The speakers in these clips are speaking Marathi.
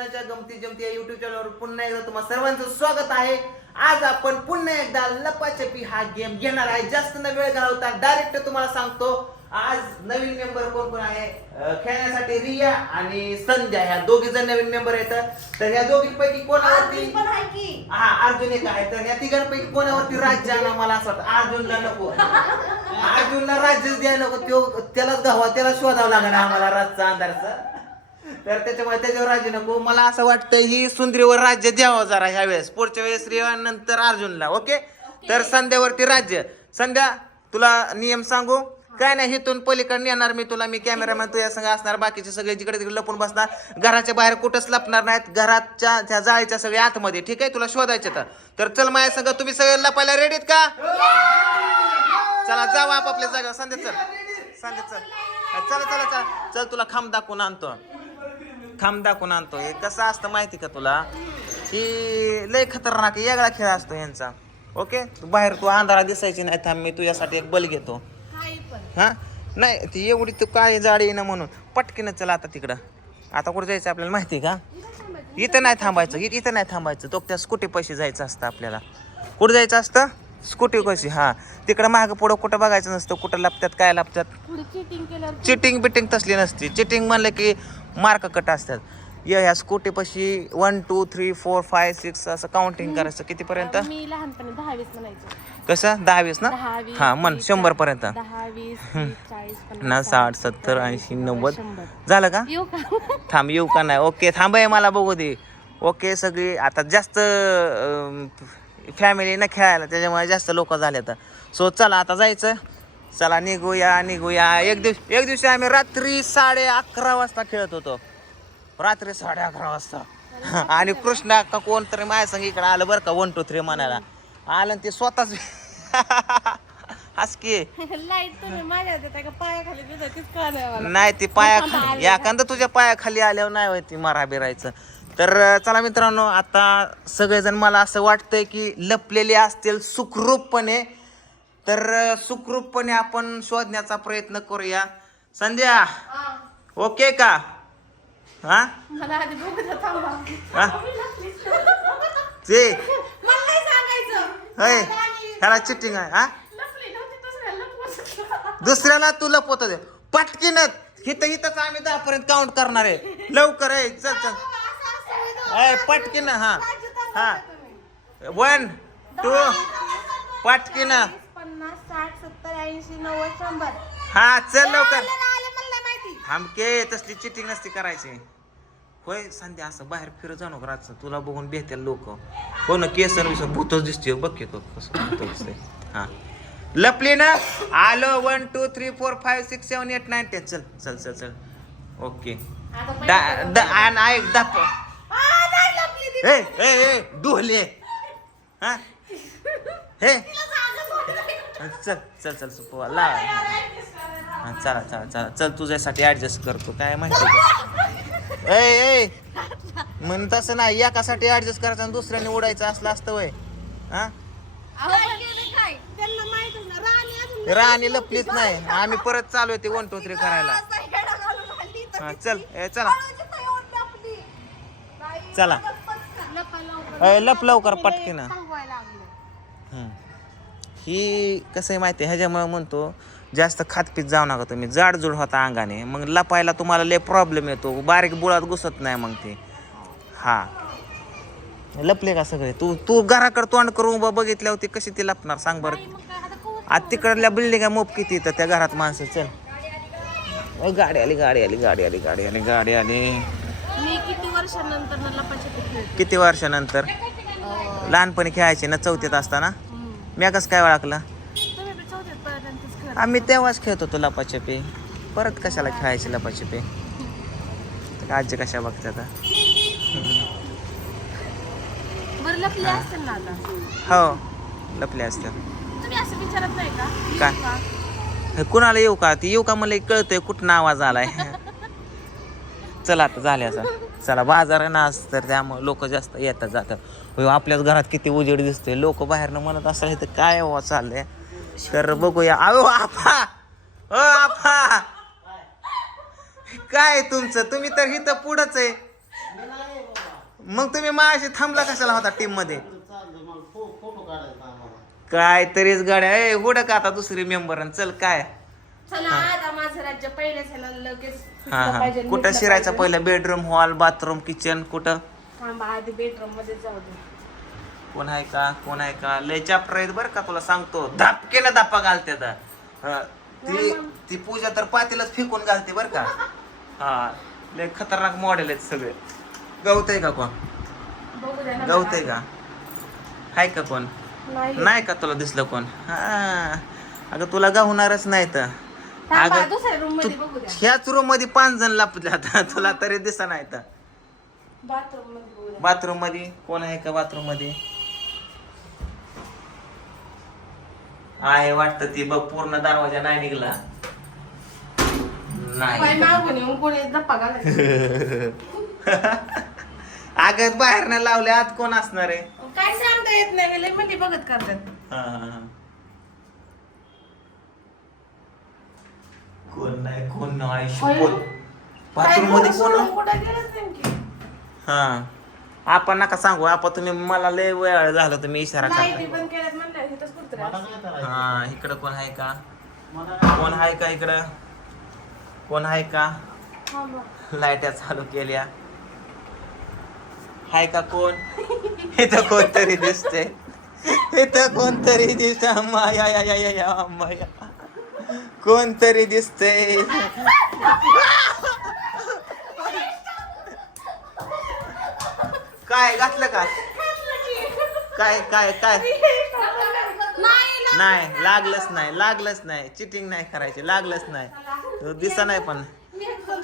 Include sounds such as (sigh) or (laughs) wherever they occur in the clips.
कृष्णाच्या गमती जमती या युट्यूब चॅनलवर पुन्हा एकदा तुम्हा सर्वांचं स्वागत आहे. आज आपण पुन्हा एकदा लपाछपी हा गेम घेणार आहे. जास्त न वेळ घालवता डायरेक्ट तुम्हाला सांगतो आज नवीन मेंबर कोण कोण आहे? खेळण्यासाठी रिया आणि संध्या. ह्या दोघी जण नवीन मेंबर आहेत. तर या दोघींपैकी कोणावरती हा अर्जुन एक आहे. तर या तिघांपैकी कोणावरती राज्य आणा मला असं वाटतं. अर्जुनला नको. (laughs) अर्जुनला राज्यच द्या नको. त्यो त्यालाच गावा त्याला शोधावं लागणार आम्हाला राजचा अंधारचा. तर त्याच्यामुळे त्याच्यावर राज्य नको. मला असं वाटतं ही सुंदरीवर राज्य द्यावं जरा ह्या वेळेस. पुढच्या वेळेस रिया नंतर अर्जुनला ओके? तर संध्यावरती राज्य. संध्या तुला नियम सांगू? काय नाही इथून पलीकडे येणार मी तुला. मी कॅमेरामॅन तुझ्या संग असणार. बाकीचे सगळे जिकडे तिकडे लपून बसणार. घराच्या बाहेर कुठंच लपणार नाहीत. घराच्या त्या जाळीच्या सगळे आतमध्ये ठीक आहे? तुला शोधायचे तर. तर चल माझ्या संग तुम्ही सगळे लपायला रेडीत का? चला जाऊ आपापल्या जागा संध्या चल. संध्या चल. चला चला चला. चल तुला खांब दाखवून आणतो. खांब दाखवून आणतो. हे कसं असतं माहिती का तुला? ही लय खतरनाक वेगळा खेळ असतो यांचा ओके? तू बाहेर तू अंधारा दिसायची नाही. थांब मी तुझ्यासाठी एक बल घेतो. हा? नाही ती एवढी तू काय जाडी ना म्हणून. पटकीनं चला आता तिकडं. आता कुठं जायचं आपल्याला माहिती का? इथं नाही थांबायचं. इ- इथं नाही थांबायचं. तो त्या स्कूटी पैसे जायचं असतं आपल्याला. कुठं जायचं असतं? स्कूटी कशी हा. तिकडं मागं पुढं कुठं बघायचं नसतं. कुठं लपतात काय लपतात चिटिंग बिटिंग तसली नसते. चिटिंग म्हणलं की मार्क कट असतात. या ह्या स्कूटी पशी one two three four five six असं काउंटिंग करायचं. कितीपर्यंत? मी लहानपणी दहा वीस म्हणायचो. कसं? दहा वीस ना हा म्हण तीस, शंभर पर्यंत चाळीस ना साठ सत्तर ऐंशी नव्वद. झालं का? येऊ का? (laughs) थांब येऊ का नाही? ओके थांब आहे मला बघू दे. ओके सगळी आता जास्त फॅमिली न खेळायला त्याच्यामुळे जास्त लोक झाले तर सो चला आता जायचं. चला निघूया निघूया. एक दिवस एक दिवशी आम्ही रात्री साडे अकरा वाजता खेळत होतो. रात्री साडे अकरा वाजता. आणि कृष्णा का कोण तरी माझ्या संग इकडे आलं बरं का वन टू थ्री म्हणायला. आलं ते स्वतःच हस की लाइट तुम्ही माझ्या देता का? पायाखाली देता तीच कळलं मला? नाही ती पाया एखादं तुझ्या पायाखाली आल्यावर नाही होय ती मारा बिरायचं. तर चला मित्रांनो आता सगळेजण मला असं वाटतंय की लपलेले असतील सुखरूपपणे. तर सुखरूपपणे आपण शोधण्याचा प्रयत्न करूया. संध्या हा. ओके का? हा? मला आधी बघू द्या थांबा. हा? ते मला नाही सांगायचं. होय. मला आणि- ह्याला चिटिंग आहे हा? लपली नव्हती दुसऱ्याला लपवत. दुसऱ्याला तू लपवत दे पटकीनच. हिथं हिथंच आम्ही दहा पर्यंत काउंट करणार आहे. लवकर आहे चल चल. अय पटकीन हा. हा. वन टू पटकीन. पन्नास साठ सत्तर ऐंशी नव्वद शंभर. हा चल लवकर. थांबके तसली चिटिंग नसती करायची. होय संध्या असं बाहेर फिरत जाणं रातचं. तुला बघून भेटेल लोक. हो ना केसर विसर भूतच दिसते बघ की तो कसं भूत दिसते हा. लपली ना? आलो one two three four five six seven eight nine ten चल चल चल चल. ओके दा पहिलं- दा आणि ऐक दप. ए ए ए डोहले हा? (laughs) हे. चल चल चल सुपवा ला हा, चला चला चला. चल तुझ्यासाठी ऍडजस्ट करतो. काय माहिती का? ए ए म्हण तसं नाही. एकासाठी ऍडजस्ट करायचं आणि दुसऱ्याने उडायचं असलं असतं वय. हा. राणी लपलीच नाही. आम्ही परत चालू ते वन टू थ्री करायला. हा? चल ए चला. चला. लपा लवकर. ए, लप लवकर मी पटकन. लई सांगवायला लागले. हम्म. ही कसं आहे माहिती आहे? ह्याच्यामुळे म्हणतो जास्त खातपीत जाऊ नका तुम्ही. जाडजूड होता अंगाने. मग लपायला तुम्हाला लय प्रॉब्लेम येतो. बारीक बुळात घुसत नाही मग ते. हा. लपले का सगळे? तू तू घराकडे तोंड करून उभं बघितल्यावर ती कशी ती लपणार? सांग बरं. आता तिकडल्या बिल्डिंग मोप किती येतं त्या घरात माणसं चल. गाडी आली गाडी आली गाडी आली गाडी आली गाडी आली. किती वर्षानंतर किती लहानपणी खेळायचे ना चौथीत असताना. मी कसं काय ओळखलं? तुम्ही बी चौथीत पर्यंतच खेळत आम्ही तेव्हाच खेळत होतो लपाछपी. परत कशाला खेळायची लपाछपी? आजी कशा बघतात? बरं लपले असतील ना आता? हो लपले असतात तुम्ही असं विचारत नाही का? काय? येऊ का? हे कुणाला येऊ का? ती येऊ का मला कळतंय कुठं आवाज आलाय? चला आता झाले असं चला बाजार आहे ना आज तर त्यामुळे लोक जास्त येतात जातात. आपल्याच घरात किती उजेड दिसते लोक बाहेरनं म्हणत असेल तर काय हो चाललंय तर बघूया. अहो आपा ओ आपा काय तुमचं? तुम्ही तर इथं पुढंच आहे. मग तुम्ही माझ्याशी थांबला कशाला होता टीममध्ये? काय तरीच गाड्या ए उडं का आता दुसरी मेंबर चल काय? हा. हा कुठं शिरायचं. पहिलं? बेडरूम हॉल बाथरूम किचन कुठं? थांबा आधी बेडरूममध्ये जाऊ दे. कोण आहे का? कोण आहे का? लय चाप्टर आहेत बरं का तुला सांगतो. धापकेनं धापा घालते. हा, ती ती पूजा तर पातीलच फेकून घालते बरं का? हा लय खतरनाक मॉडेल आहेत सगळे. गवत आहे का कोण? बघू द्या ना गवत आहे का? आहे का कोण? नाही. नाही का तुला दिसलं कोण? हा. अगं तुला गावणारच नाही तर. थांबा, अगं दुसऱ्या रूममध्ये तू- बघू द्या. ह्याच रूममध्ये पाच जण लापले आता (laughs) तुला तरी दिसा नाही तर. बाथरूममध्ये. बाथरूममध्ये? कोण आहे का बाथरूममध्ये? आहे वाटत ती बघ पूर्ण दरवाजा नाही निघला. नाही. (laughs) अगं बाहेर नाही लावले आत कोण असणार आहे? काय सांगता येत नाही लय म्हणजे बघत करतात. कोण नाही कोण नाही बाथरूममध्ये कोण हा. आपण नका सांगू आपण तुम्ही मला लय वेळ झालं तुम्ही इशारा लाईटी करता बंद केल्यात म्हणलं इथंच कुत्रा मला काय करायचं हा इकडं कोण आहे का? मला काय कोण आहे का इकडं? कोण आहे का. लाईट्या चालू केल्या. हाय का कोण? इथं कोणतरी दिसते इथं कोणतरी दिसत माया या या या या माया कोणतरी दिसते काय घातलं का? काय काय काय? नाही लागलंच नाही लागलंच नाही. चिटिंग नाही करायची लागलंच नाही. दिसा नाही पण.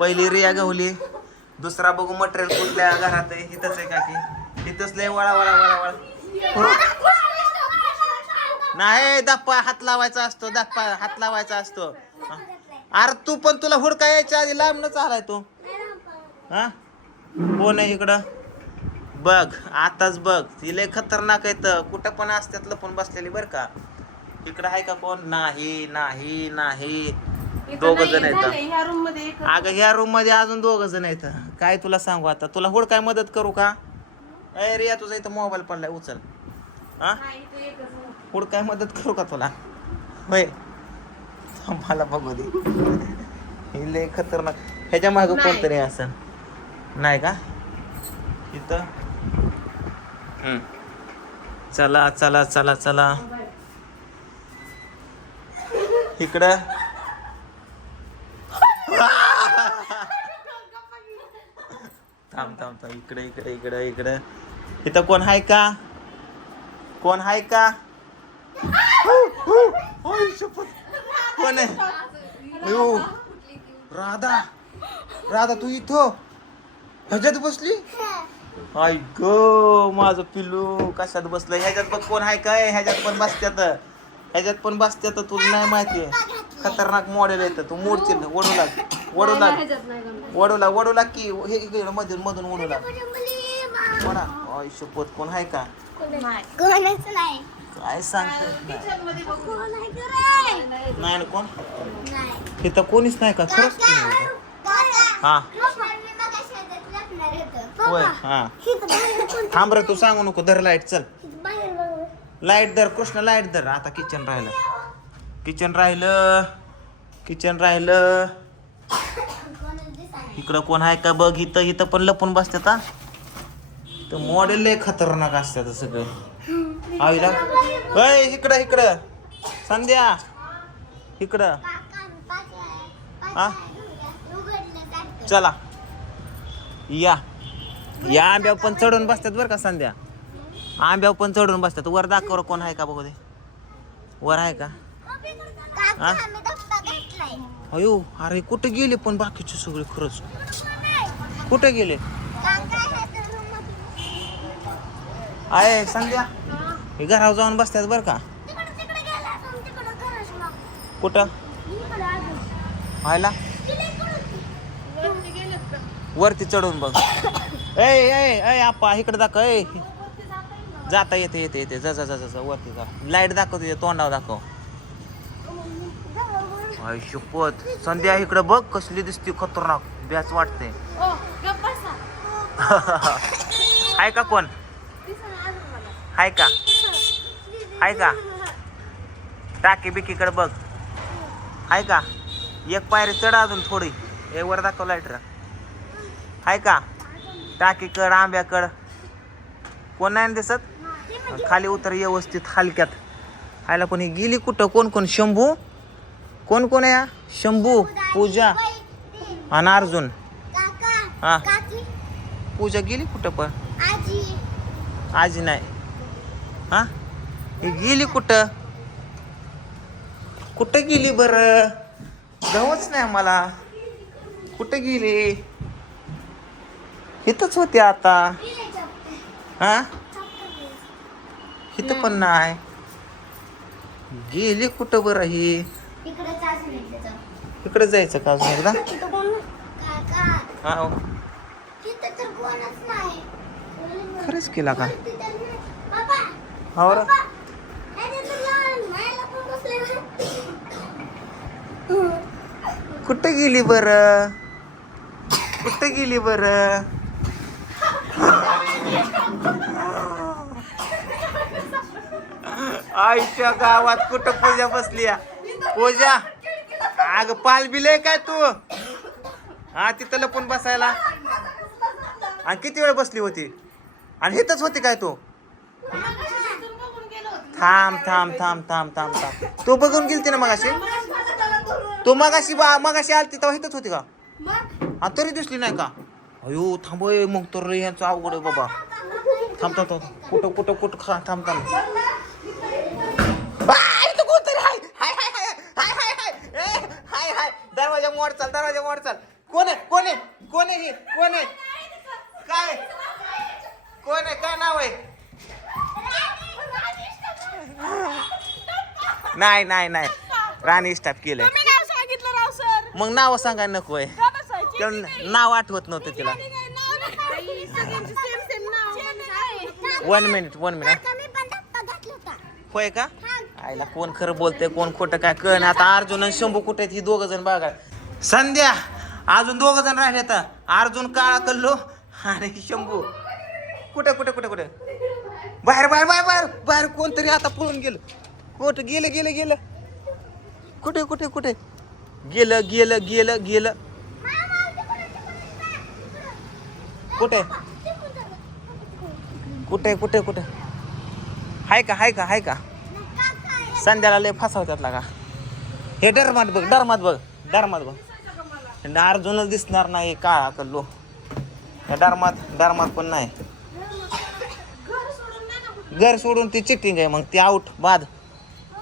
पहिली रिया गवली दुसरा बघू मटेरियल कुठल्या घरात आहे इथंच आहे का की इथंच लय वळा वळा वळा वळा. नाही दप्पा हात लावायचा असतो दप्पा हात लावायचा असतो. अरे तू पण तुला हुडका यायच्या आधी लांबनच आलाय तू. हा? कोण आहे इकडं? बघ आताच बघ. ती लय खतरनाक आहेत कुठं पण असतात लपून बसलेली बर का. इकडं आहे का कोण? नाही नाही नाही. दोघ जण आहेत. एक अगं ह्या रूममध्ये अजून दोघ जण आहेत. काय तुला सांगू आता? तुला हुड काय मदत करू का? अरे रिया तुझा इथं मोबाईल पडलाय. उचल. हा. हुड काय मदत करू का तुला? होय. मला बघू दे. ही लय खतरनाक. ह्याच्या माग. कोणतरी असं नाही का? इथं. चला चला चला चला. इकडं. थांब थांब थांब. इकडे इकडे इकडे इकडे. इथं कोण आहे का? कोण आहे का? कोण आहे? राधा. राधा तू इथं? हजत बसली? आय ग माझं पिल्लू कशात बसलं ह्याच्यात बघ कोण आहे काय? ह्याच्यात पण बसत्यात. ह्याच्यात पण बसत्यात तुला नाही माहिती. खतरनाक मॉडेल येतं तू. मोडशील वडू लाग. वडू लाग. वडू लाग वडू लाग की. हे इकडे मधून मधून वडू लाग. वडा आय शपथ कोण आहे का? नाही. कोणच नाही काय सांगतोय? नाही. Kitchen मध्ये बघू. कोण? आहे ना. इथं कोणीच नाही का? खरंच हा पप्पा, मी मगाशी शेतात लपणार होतो. होय. हा. थांब रे तू सांगू नको. धर लाइट चल. लाइट धर कृष्ण लाइट धर. आता किचन राहिलं. किचन राहिलं. किचन राहिलं. इकडं कोण आहे का बघ इथं इथं पण लपून बसतात हा. तर मॉडेल लय खतरनाक असतात सगळे. आईला. अय इकडं इकडं. संध्या. इकडं. हा? चला. या. या आंब्यावर पण चढून बसतात बरं का संध्या. आंब्यावर पण चढून बसतात. वर दाखव कोण आहे का बघू दे. वर आहे का? हा? अयो अरे कुठे गेले पण बाकीचे सगळे खरंच? कुठे गेले? आहे संध्या. हे घरावर जाऊन बसतात बरं का? कुठं? व्हायला? वरती वरती चढून बघ. ए ए ए आप्पा इकडे दाखव ए जाता येते येते येते. जा जा जा वरती जा. लाइट दाखव तुझ्या तोंडावर दाखव. आई शपथ संध्या इकडे बघ कसली दिसते खतरनाक. ब्याच वाटते. हाय का कोण? हाय का? हाय का? टाकी बिकीकडे बघ. हाय का? एक पायरी चढ अजून थोडी. हे वर दाखव लाईटर हाय का? टाकीकड आंब्याकड कोण नाही ना दिसत? खाली उतर व्यवस्थित हलक्यात. हायला पण ही गेली कुठं? कोण कोण? शंभू? कोण कोण आहे शंभू पूजा आणि अर्जुन. हा. पूजा गेली कुठं पण? आजी आजी नाही. हा? ही गेली कुठं? कुठं गेली बरं? जाऊच नाही मला कुठं गेली? इथंच होती आता. हा? इथं पण नाही. गेली कुठं बरं ही? इकडे जायचं का अजून एकदा? हा खरंच केला का? हा कुठं गेली बरं? कुठं गेली बरं? आईच्या गावात कुठं पूजा बसली या? पूजा? अग पाल बिले काय तू? हा तिथं लपून बसायला. आणि किती वेळ बसली होती? आणि हिथच होती काय तू? थांब थांब थांब थांब थांब थांब. तू बघून गेलती ना मगाशी? तू मगाशी बा मगाशी आलती तेव्हा हिथच होती का? हा तरी दिसली नाही का? अयो थांबय मग तर यांचं अवघड आहे बाबा. थांब थांब थांब. कुठं कुठं कुठं? खा थांब थांब आ, इथं कोणतरी हाय हाय हाय हाय हाय हाय हाय ए, हाय हाय दरवाजा मोड चाल दरवाजा मोड चाल कोण आहे कोण आहे कोण आहे ही? कोण आहे काय कोण आहे काय नाव आहे नाही नाही नाही. राणी स्टाफ केलंय. तुम्ही नाव सांगितलं राव सर. मग नाव सांगायला नको आहे. का बसायची? त्याला नाव आठवत नव्हतं तिला. आई, सगळ्यांची सेम सेम नाव. वन मिनिट वन मिनिट होय का? आईला कोण खरं बोलतंय कोण खोटं काय कळ आता अर्जुन आणि शंभू कुठे आहेत ही दोघ जण बघा. संध्या अजून दोघ जण राहिले तर. अर्जुन काळा कल्लो आणि शंभू. कुठे कुठे कुठे कुठे? बाहेर बाहेर बाहेर बाहेर बाहेर कोणतरी आता पळून गेलं. कुठं गेलं गेलं गेलं. कुठे कुठे कुठे? गेलं गेलं गेलं गेलं. कुठे? कुठे कुठे कुठे? हाय का हाय का हाय का? संध्याला लय फसावतात लागा. हे डरमात बघ डरमात बघ डरमात बघ. अर्जुनच दिसणार नाही काळा कल्लो? या डरमात डरमात पण नाही. घर सोडून ती चिटिंग आहे मग ती आऊट बाद.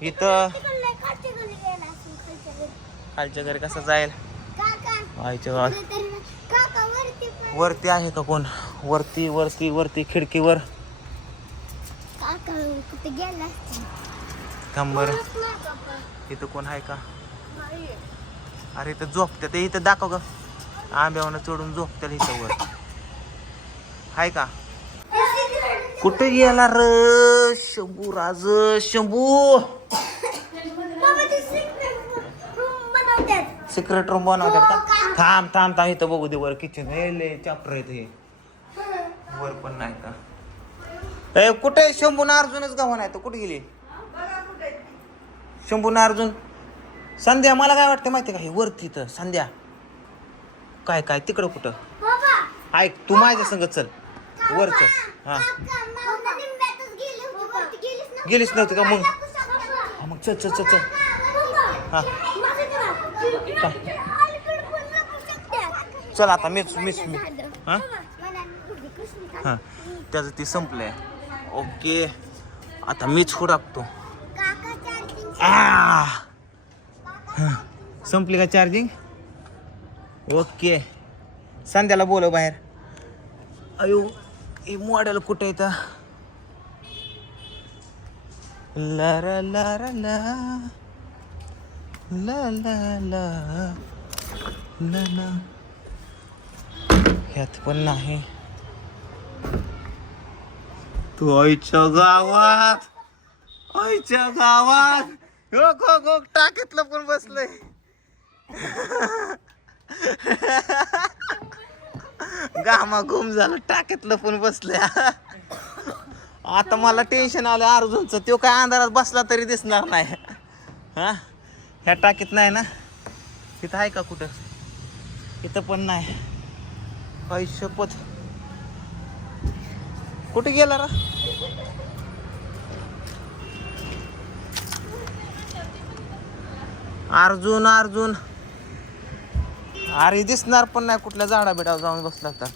इथं खालच्या घरी कसं जाईल? आईच्या वरती आहे का कोण? वरती वरती वरती खिडकीवर. काका कुठे गेला असतील. थांब बरं. कोणच नाही बाबा. इथं कोण आहे का? अरे इथं झोपत्या. ते इथं दाखव ग. आंब्यावनं चढून झोपत्या इथं वर. हाय का? कुठे गेला र? शंभू राज शंभू. सिक्रेट रूम बनवतात का? थांब थांब थांब इथं बघू दे वर किचन हे लय चॅप्टर आहेत हे. वर पण नाही का? ए कुठे शंभू ना अर्जुनच गावा नाही तर कुठे गेली? शंभू ना अर्जुन. संध्या मला काय वाटतं माहिती का? हे वरती तर संध्या. काय काय तिकडं कुठं? ऐक तू माझ्या संग चल. वरच. हा. गेलीच नव्हती. का मग? मग चल चल चल चल. हा. चल. आता मीच मीच मी. हा? हां. त्याचं ते संपलंय. ओके. आता मीच हुडाकतो आ! संपली का चार्जिंग? ओके. संध्याला बोलव बाहेर. अयो. हे मॉडेल कुठे येतं ला रा ला ला. ला ला ला. ह्यात पण नाही. तू आईच्या गावात. आईच्या गावात. हो गो टाकीतलं पण बसलंय. (laughs) गामा घुम झालं टाक्यात लपून बसल्या. आता मला टेन्शन आलं अर्जुनचं. तो काय अंधारात बसला तरी दिसणार नाही. हा? ह्या टाकीत नाही ना? इथं आहे का कुठं? इथं पण नाही. आई शपथ. कुठे गेला रा? अर्जुन अर्जुन. अरे दिसणार पण नाही कुठल्या झाडा बिडावर जाऊन बसला तर.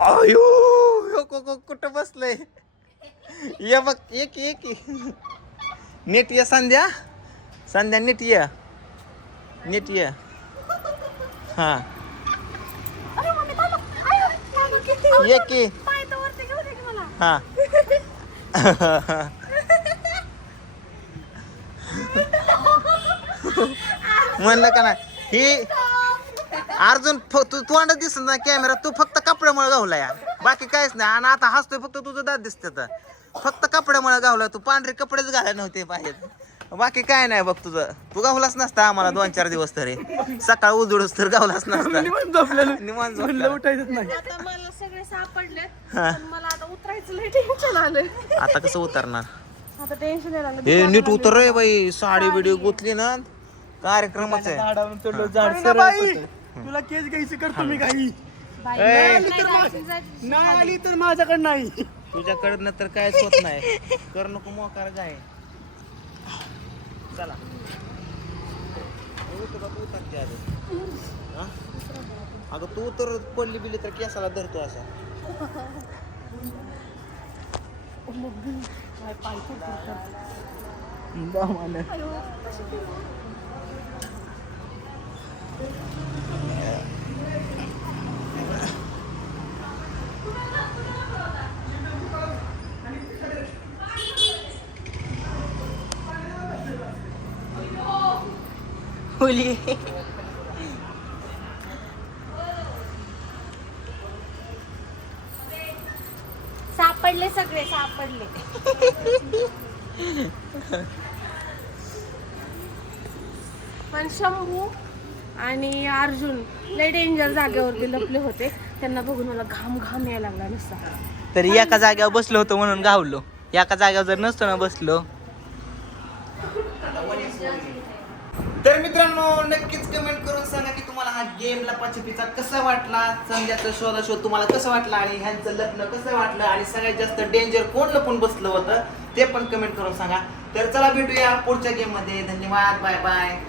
अयो ह्यो को- को- कुठं बसलंय? ये बघ एक एक नीट ये संध्या. संध्या नीट ये. नीट ये. हा. ये की पाय तर वरती घेऊ दे की मला. हा. म्हणलं का ना ही अर्जुन फ- तू तोंड दिसत ना कॅमेरा तू फक्त कपड्यामुळे गावला या बाकी काहीच नाही. आणि आता हसतोय फक्त तुझं दात दिसत फक्त कपड्यामुळे गावला तू. पांढरे कपडेच घालायला नव्हते बाहेर. बाकी काय नाही बघ तुझं. तू गावलाच नसता आम्हाला दोन चार दिवस तरी. सकाळ उजडूस तर गावलाच नसता. निवांत झोपलेलं. आता मला सगळे सापडलेत हा. पण मला आता उतरायचं लय टेन्शन आलं आता कसं उतरणार? आता टेन्शन यायला लागलं. हे नीट उतर रे बाई साडी बिडी गुतली ना कार्यक्रमच आहे. तुला केस घ्यायची करतो मी काही बाई, नाही जायचं, जायचं. नाही आली तर माझ्याकडे नाही. तुझ्याकडनं तर कायच होत नाही. कर नको मोकार काय चला. उतर उतर आधी. अगं तू तर पडली बिली तर केसाला धरतो असा. सापडले सगळे सापडले पण शंभू आणि अर्जुन लय डेंजर जागेवरती लपले होते. त्यांना बघून मला घाम घाम यायला लागला नुसता. तरी एका जागेवर बसलो होतो म्हणून गावलो एका जागेवर जर नसतो ना बसलो. तर मित्रांनो नक्कीच कमेंट करून सांगा गेम लपाछपीचा कसा वाटला? संध्याचा शोधा शोध तुम्हाला कसं वाटला? आणि ह्यांचं लग्न कसं वाटलं? आणि सगळ्यात जास्त डेंजर कोण लपून बसलं होतं? ते पण कमेंट करून सांगा. तर चला भेटूया पुढच्या गेममध्ये. धन्यवाद. Bye bye